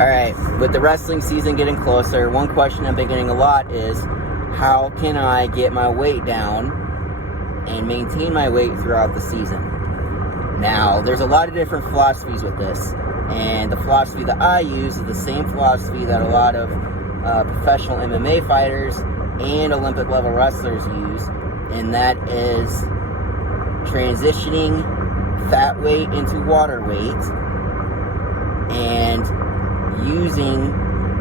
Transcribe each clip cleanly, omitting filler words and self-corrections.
Alright, with the wrestling season getting closer, one question I've been getting a lot is, how can I get my weight down and maintain my weight throughout the season? Now, there's a lot of different philosophies with this, and the philosophy that I use is the same philosophy that a lot of professional MMA fighters and Olympic level wrestlers use, and that is transitioning fat weight into water weight and using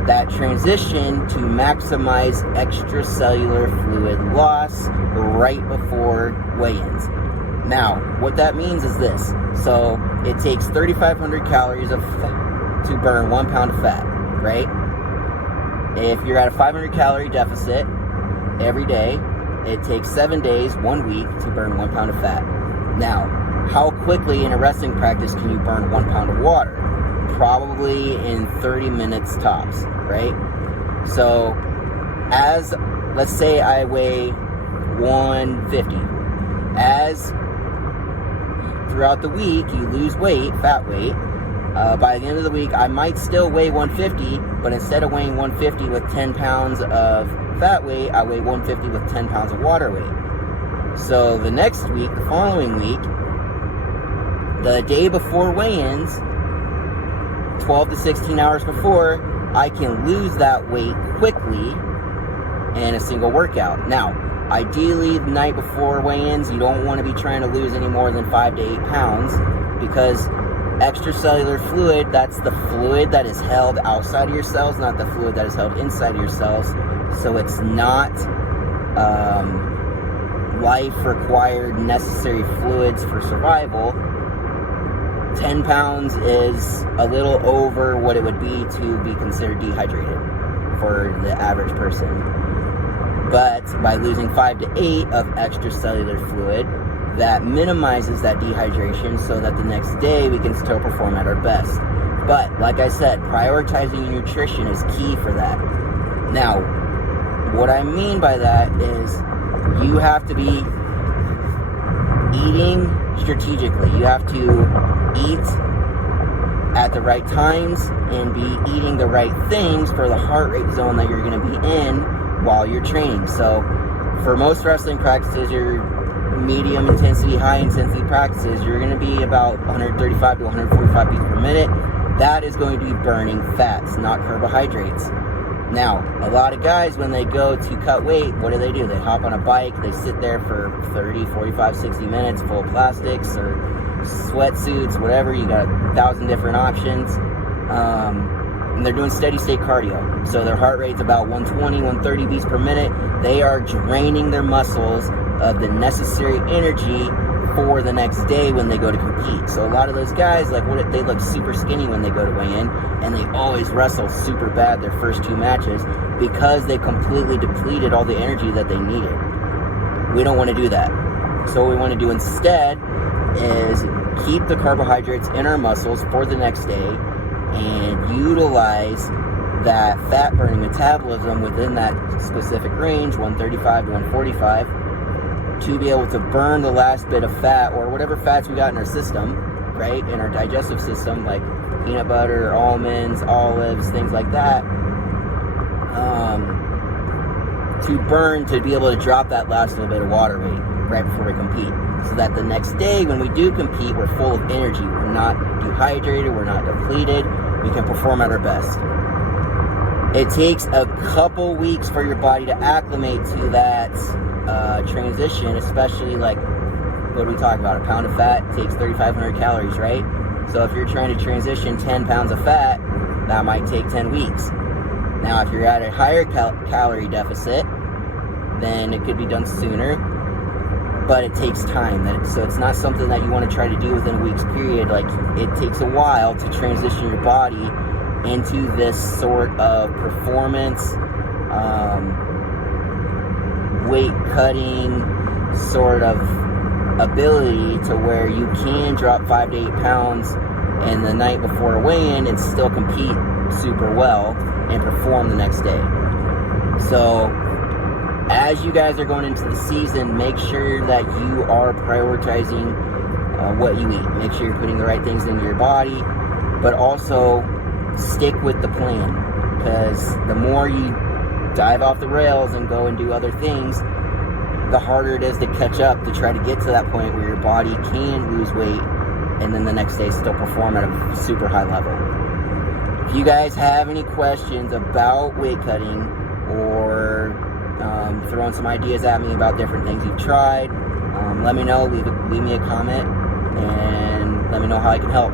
that transition to maximize extracellular fluid loss right before weigh-ins. Now, what that means is this. So, it takes 3,500 calories of fat to burn 1 pound of fat, right? If you're at a 500 calorie deficit every day, it takes 7 days, 1 week to burn 1 pound of fat. Now, how quickly in a wrestling practice can you burn 1 pound of water? Probably in 30 minutes tops, right? So, let's say I weigh 150. As throughout the week you lose weight, fat weight, by the end of the week I might still weigh 150, but instead of weighing 150 with 10 pounds of fat weight, I weigh 150 with 10 pounds of water weight. So the next week, the following week, the day before weigh-ins, 12 to 16 hours before, I can lose that weight quickly in a single workout. Now, ideally, the night before weigh-ins, you don't want to be trying to lose any more than 5 to 8 pounds, because extracellular fluid, that's the fluid that is held outside of your cells, not the fluid that is held inside of your cells. So it's not life-required necessary fluids for survival. 10 pounds is a little over what it would be to be considered dehydrated for the average person. But by losing 5 to 8 of extracellular fluid, that minimizes that dehydration so that the next day we can still perform at our best. But, like I said, prioritizing your nutrition is key for that. Now, what I mean by that is you have to be eating strategically. You have to eat at the right times and be eating the right things for the heart rate zone that you're going to be in while you're training. So for most wrestling practices, your medium intensity, high intensity practices, you're going to be about 135 to 145 beats per minute. That is going to be burning fats, not carbohydrates. Now, a lot of guys, when they go to cut weight, what do? They hop on a bike, they sit there for 30, 45, 60 minutes full of plastics or sweatsuits, whatever. You got 1,000 different options. And they're doing steady state cardio. So their heart rate's about 120, 130 beats per minute. They are draining their muscles of the necessary energy for the next day when they go to compete. So a lot of those guys, they look super skinny when they go to weigh in, and they always wrestle super bad their first 2 matches because they completely depleted all the energy that they needed. We don't want to do that. So what we want to do instead is keep the carbohydrates in our muscles for the next day and utilize that fat burning metabolism within that specific range, 135 to 145, to be able to burn the last bit of fat or whatever fats we got in our system, right, in our digestive system, like peanut butter, almonds, olives, things like that, to burn, to be able to drop that last little bit of water weight right before we compete, so that the next day when we do compete, we're full of energy, we're not dehydrated, we're not depleted, we can perform at our best. It takes a couple weeks for your body to acclimate to that transition, especially what are we talking about? A pound of fat takes 3,500 calories, right? So if you're trying to transition 10 pounds of fat, that might take 10 weeks. Now, if you're at a higher calorie deficit, then it could be done sooner, but it takes time. So it's not something that you want to try to do within a week's period. It takes a while to transition your body into this sort of performance, weight cutting sort of ability to where you can drop 5 to 8 pounds and the night before a weigh-in and still compete super well and perform the next day. So as you guys are going into the season, make sure that you are prioritizing what you eat. Make sure you're putting the right things into your body, but also stick with the plan, because the more you dive off the rails and go and do other things, the harder it is to catch up, to try to get to that point where your body can lose weight and then the next day still perform at a super high level. If you guys have any questions about weight cutting, or throwing some ideas at me about different things you've tried, let me know. Leave me a comment and let me know how I can help.